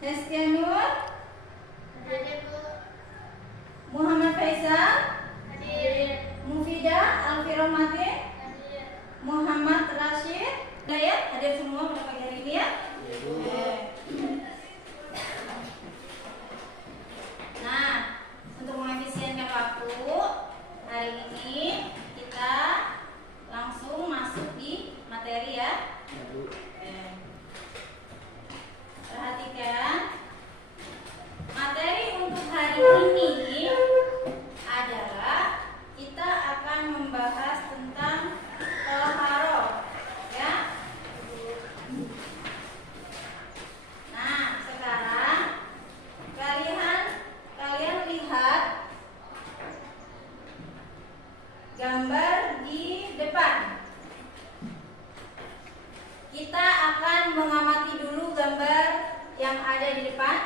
Hestia Nur, Hadir Bu. Muhammad Faisal, Hadir. Mufida Alfiromati, Hadir. Muhammad Rashid. Ya, hadir semua pada pagi hari ini ya. Oke. Nah, untuk mengefisienkan waktu, hari ini kita langsung masuk di materi ya. Oke. Perhatikan, materi untuk hari ini adalah kita akan membahas tentang toharo, ya. Nah, sekarang kalian lihat gambar di depan. Kita akan mengamati dulu gambar yang ada di depan.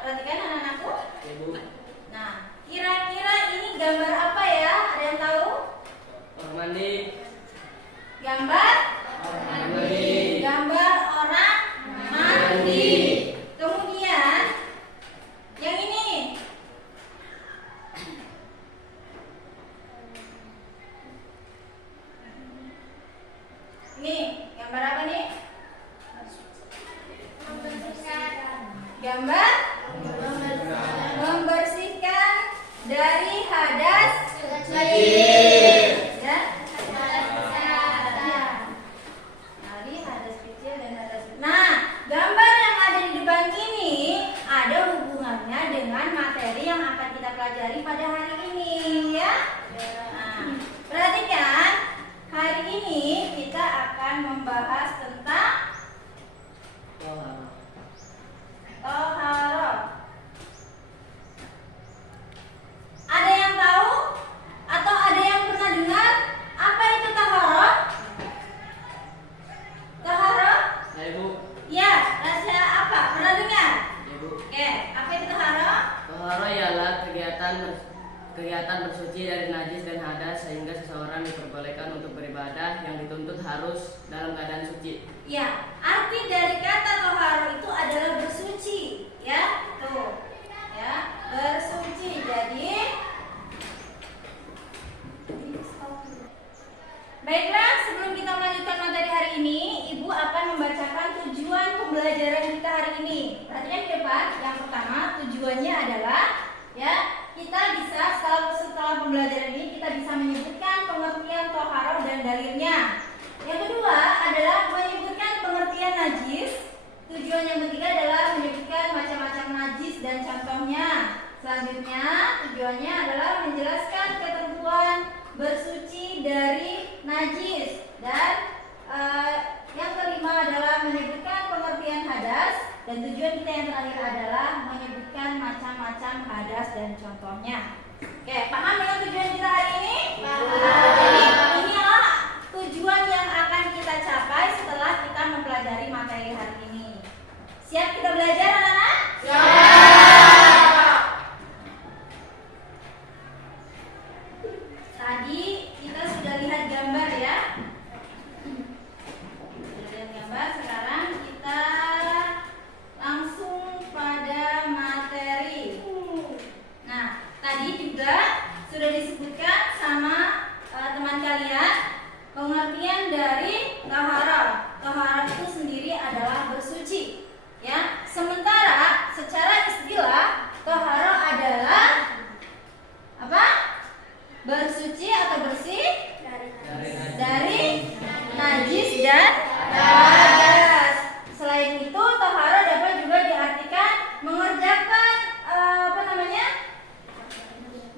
Perhatikan anak-anakku. Nah, kira-kira ini gambar apa ya? Ada yang tahu? Orang mandi. Gambar? Mandi. Gambar orang mandi. Kemudian yang ini. Ini gambar apa nih? Gambar membersihkan dari hadas kecil. Ya. Dari hadas kecil dan hadas besar. Nah, gambar yang ada di depan ini ada hubungannya dengan materi yang akan kita pelajari pada hari ini, ya. Nah, perhatikan, hari ini kita akan membahas tentang toharo. Ada yang tahu atau ada yang pernah dengar apa itu toharo? Toharo? Ibu. Ya, rasa apa? Pernah dengar? Ibu. Oke, apa itu toharo? Toharo ialah kegiatan bersuci dari najis dan hadas sehingga seseorang diperbolehkan untuk beribadah yang dituntut harus dalam keadaan suci. Ya, arti dari kata toharo itu adalah bersuci, ya. Tuh, ya, bersuci. Jadi, baiklah, sebelum kita melanjutkan materi hari ini, Ibu akan membacakan tujuan pembelajaran kita hari ini. Perhatikan di depan. Yang pertama, tujuannya adalah, ya, kita bisa setelah pembelajaran ini kita bisa menyebutkan pengertian toharo dan dalilnya. Yang kedua adalah menyebutkan pengertian najis. Tujuan yang ketiga adalah menyebutkan macam-macam najis dan contohnya. Selanjutnya, tujuannya adalah menjelaskan ketentuan bersuci dari najis. Dan yang kelima adalah menyebutkan pengertian hadas. Dan tujuan kita yang terakhir adalah menyebutkan macam-macam hadas dan contohnya. Oke, paham dengan tujuan kita hari ini? Paham. Jadi inilah tujuan yang akan kita capai setelah kita mempelajari materi hari ini. Siap kita belajar, anak-anak? Siap. Tadi kita sudah lihat gambar ya. Sudah lihat gambar, sekarang kita langsung pada materi. Nah, tadi juga sudah disebutkan sama teman kalian pengertian dari toharo. Toharo itu sendiri adalah bersuci, ya. Sementara secara istilah toharo adalah apa? Bersuci atau bersih dari najis dan hadas. Selain itu, toharo dapat juga diartikan mengerjakan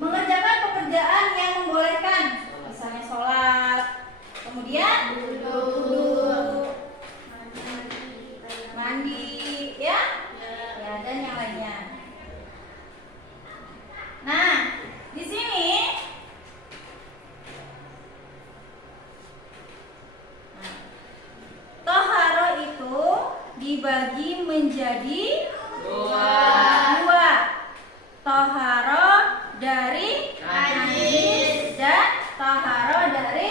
mengerjakan pekerjaan yang membolehkan, misalnya sholat, kemudian duduk, mandi, ya, dan yang lainnya. Nah, di sini toharo itu dibagi menjadi dua. Toharo dari najis dan toharo dari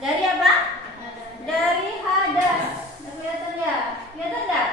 apa? Dari hadas. Kelihatan nggak? Kelihatan nggak?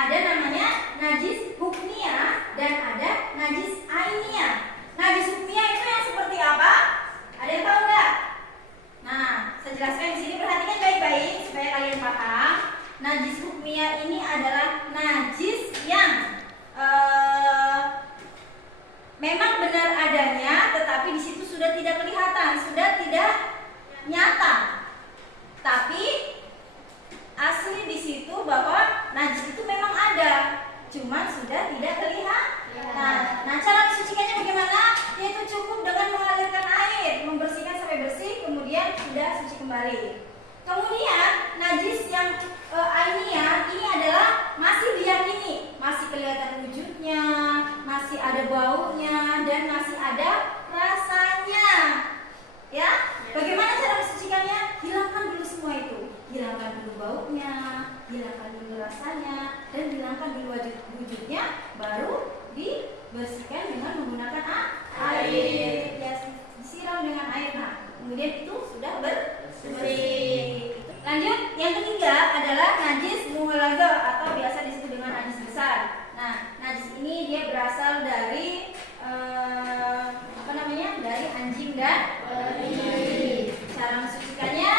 ada namanya najis hukmiyah dan ada najis ainiyah. Najis hukmiyah itu yang seperti apa? Ada yang tahu nggak? Nah, saya jelaskan di sini, perhatikan baik-baik supaya kalian paham. Najis hukmiyah ini adalah najis yang memang benar adanya, tetapi di situ sudah tidak kelihatan, sudah tidak nyata. Tapi asli di situ bahwa najis itu memang ada, cuman sudah tidak kelihatan. Nah, cara mensucikannya bagaimana? Yaitu cukup dengan mengalirkan air, membersihkan sampai bersih, kemudian sudah suci kembali. Kemudian najis yang ainiyah ini adalah masih diyakini, masih kelihatan wujudnya, masih ada baunya, dan masih ada rasanya. Ya, bagaimana cara mensucikannya? Hilangkan dulu semua itu. Hilangkan dulu baunya, hilangkan dulu rasanya, dan hilangkan dulu wujudnya, baru dibersihkan dengan menggunakan air. Ya, disiram dengan air. Nah, kemudian itu sudah bersih. Lanjut, yang ketiga adalah najis mughaladzah atau biasa disebut dengan najis besar. Nah, najis ini dia berasal dari dari anjing dan babi. Cara mensucikannya,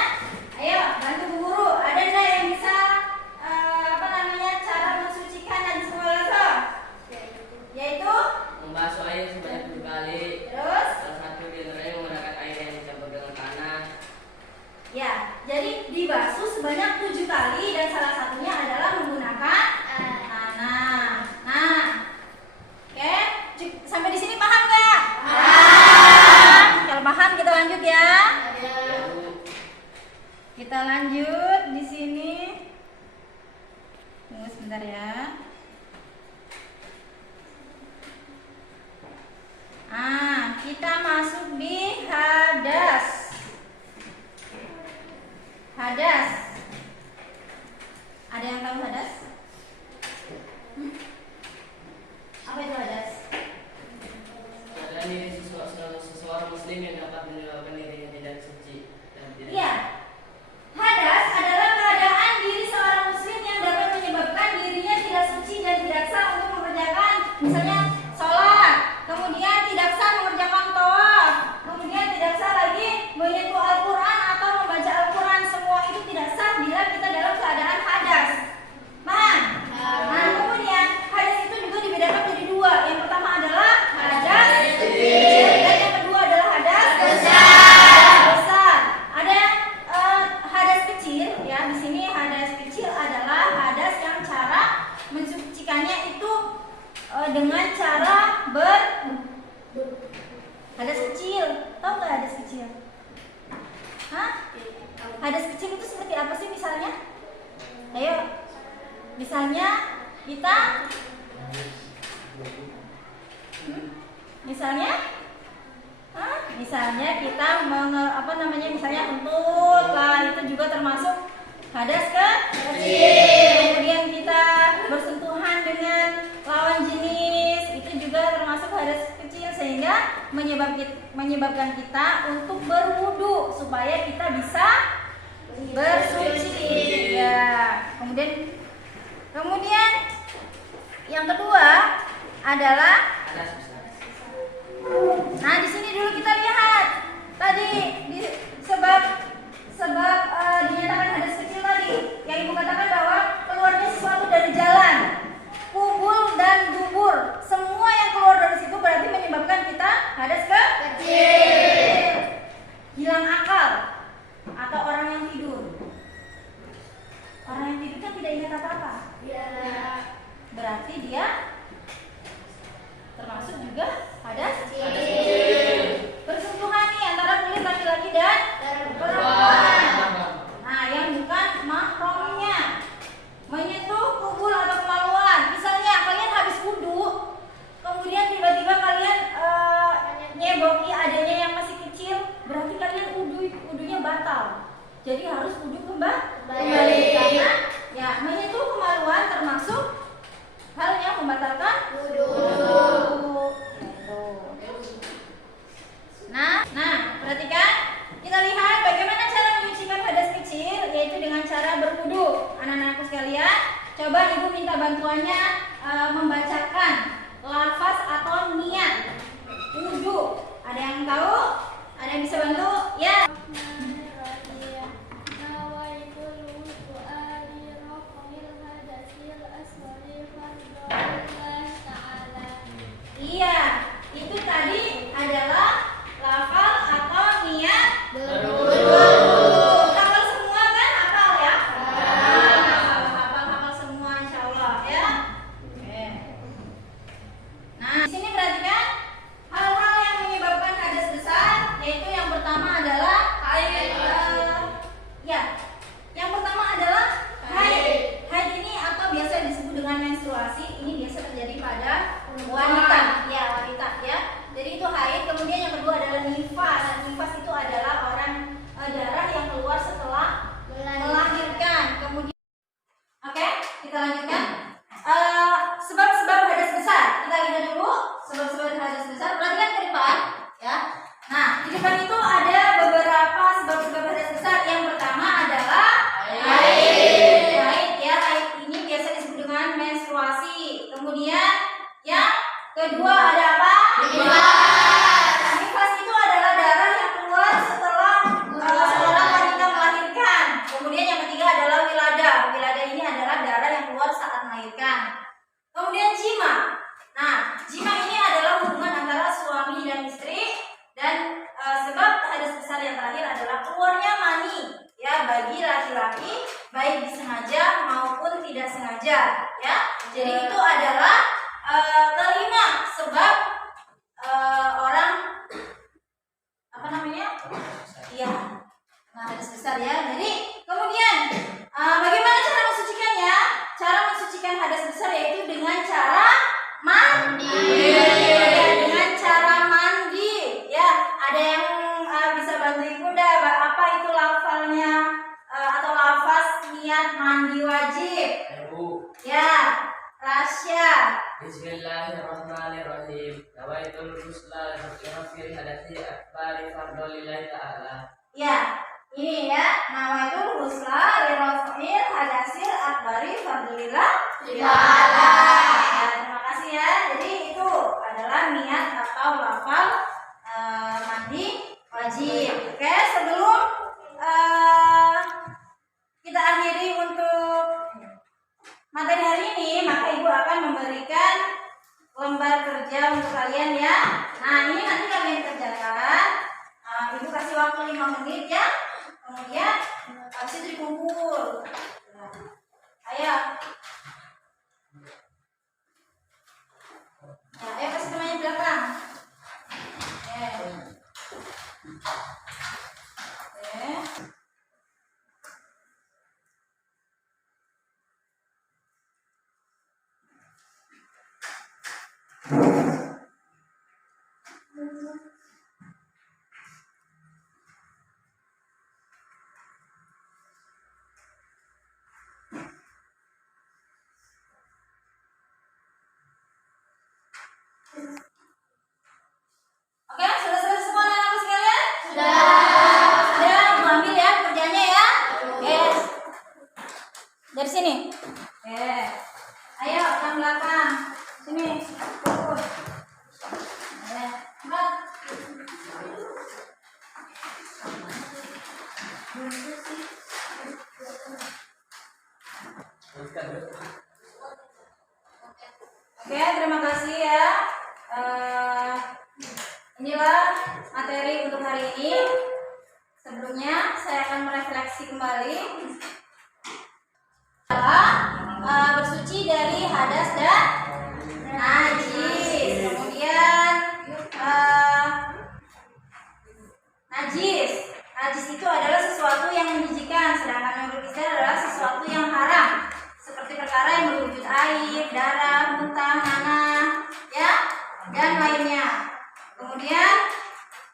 ayo bantu Bu Guru. Ada nggak yang bisa cara mensucikan najis mughaladzah? Yaitu membasuh air sebanyak 7 kali. Terus? Salah satu di antaranya menggunakan air yang dicampur dengan tanah. Ya, jadi dibasuh sebanyak 7 kali dan salah satunya adalah menggunakan tanah. Nah, oke, sampai di sini paham nggak? Paham. Kalau paham kita lanjut ya. Kita lanjut di sini. Tunggu sebentar ya. Kita masuk di hadas. Hadas. Ada yang tahu hadas? Apa itu hadas? Keadaan diri seseorang muslim yang dapat menyebabkan dirinya tidak suci dan tidak. Iya. Hadas adalah keadaan diri seorang muslim yang dapat menyebabkan dirinya tidak suci dan tidak sah untuk mengerjakan misalnya sholat, kemudian tidak sah mengerjakan tawaf, kemudian tidak sah lagi menyentuh Al-Quran atau membaca Al-Quran. Semua itu tidak sah bila kita dalam keadaan hadas. Paham? Nah, kemudian hadas itu juga dibedakan menjadi dua. Yang pertama adalah hadas kecil dan yang kedua adalah hadas besar. Ada hadas kecil ya. Di sini hadas kecil adalah hadas yang cara mensucikannya itu dengan cara hadas kecil. Tahu nggak hadas kecil? Hah? Hadas kecil itu seperti apa sih misalnya? Ayo. Misalnya kita misalnya kita misalnya kentut lah, itu juga termasuk hadas kecil. Kemudian kita bersentuhan dengan lawan jenis, itu juga termasuk hadas kecil, sehingga menyebabkan kita untuk berwudu supaya kita bisa bersuci. Ya, kemudian yang kedua adalah nah, di sini dulu kita lihat tadi sebab dinyatakan hadas kecil tadi yang Ibu katakan bahwa keluarnya sesuatu dari jalan, kubul dan dubur, semua yang keluar dari situ berarti menyebabkan kita hadas kecil. Hilang akal atau orang yang tidur. Orang yang tidur kan tidak ingat apa-apa. Berarti dia termasuk juga hadas kecil. Bersentuhan nih antara kulit laki-laki dan perempuan. Nah, yang bukan mahramnya, menyentuh kubul atau kemaluan. Misalnya kalian habis wudu, kemudian tiba-tiba kalian nyeboki adanya yang masih kecil, berarti kalian wudunya batal. Jadi harus wudu kembali. Karena ya menyentuh kemaluan termasuk hal yang membatalkan wudu. Nah, perhatikan, kita lihat bagaimana cara menyucikan hadas kecil, yaitu dengan cara berwudu. Anak-anakku sekalian, coba Ibu minta bantuan membacakan lafaz atau niat wudhu. Ada yang tahu? Ada yang bisa bantu? Ya. Bismillahirrahmanirrahim. Nawaitul wudu'a li raf'il hadasil asghari fardhillah ta'ala. Iya, itu tadi adalah lafal atau niat berwudu. Hafal semua kan? Hafal ya? Hafal semua insyaallah ya. Oke. Nah, di sini perhatikan hal-hal yang menyebabkan hadas besar, yaitu yang pertama adalah haid. Ya, yang pertama adalah haid. Haid ini atau biasa disebut dengan menstruasi, ini biasa terjadi pada wanita, ya wanita ya. Jadi itu haid. Kemudian yang kedua adalah nifas. Nifas itu adalah darah yang keluar setelah melahirkan. Kemudian, oke, kita lanjutkan. Sebab-sebab hadas besar. Kita lihat dulu sebab-sebab hadas besar. Perhatikan ke depan, ya. Nah, di depan itu ada beberapa sebab-sebab hadas besar. Yang pertama adalah haid. Haid ya, haid ini biasa disebut dengan menstruasi. Kemudian yang kedua ada apa? Nifas. Nifas itu adalah darah yang keluar setelah wanita melahirkan. Kemudian yang ketiga adalah wiladah. Wiladah ini adalah darah yang keluar saat melahirkan. Kemudian jima. Nah, jima ini adalah hubungan antara suami dan istri. Dan sebab hadas besar yang terakhir adalah keluarnya mani ya bagi laki-laki, baik disengaja maupun tidak sengaja ya. Jadi itu adalah kelima sebab orang apa namanya? Iya. Nah, hadas besar ya. Jadi kemudian bagaimana cara mensucikannya? Cara mensucikan hadas besar yaitu dengan cara mandi. Ya, dengan cara mandi. Ya, ada yang bisa bantuin Bunda apa itu lafalnya atau lafaz niat mandi wajib? Ibu. Ya, Rasya. Bismillahirrahmanirrahim. Nawaitul ghusla li raf'il hadathi akbari fardhillah ta'ala. Ya, ini ya, nawaitul ghusla li raf'il hadasil akbari fardhillah ta'ala. Ya, terima kasih ya. Jadi itu adalah niat atau lafal mandi wajib. Oke, sebelum kita akhiri untuk materi hari ini, maka Ibu akan memberikan lembar kerja untuk kalian ya. Nah, ini nanti kalian kerjakan. Ibu kasih waktu 5 menit ya. Kemudian habis itu dikumpul. Ayo. Ya, ayo kasih temannya di belakang. Oke. Oke, sudah selesai semua anak-anakku sekalian? Sudah, Ibu ambil ya kerjanya ya. Yes. Dari sini. Oke. Ayo, yang belakang. Sini. Fokus. Ya. Cepat. Oke, terima kasih ya. Inilah materi untuk hari ini. Sebelumnya saya akan merefleksi kembali bersuci dari hadas dan najis. Kemudian najis. Najis itu adalah sesuatu yang menjijikan, sedangkan yang berpisah adalah sesuatu yang haram, seperti perkara yang berwujud air, darah, muntah, nanah, ya, dan lainnya. Kemudian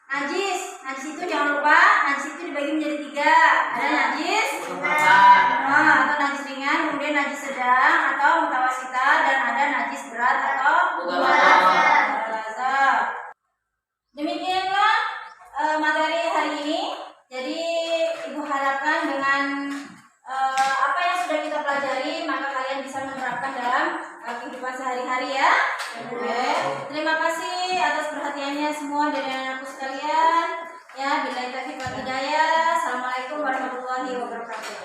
najis. Najis itu jangan lupa, najis itu dibagi menjadi 3. Ada najis atau najis ringan, kemudian najis sedang atau mutawasita, dan ada najis berat atau mughalazah. Demikianlah materi hari ini. Jadi Ibu harapkan dengan apa yang sudah kita pelajari, maka kalian bisa menerapkan dalam kehidupan sehari-hari ya. Oke. Terima kasih atas perhatiannya semua dari anak-anakku sekalian. Ya, billahi taufiq wal hidayah. Assalamualaikum warahmatullahi wabarakatuh.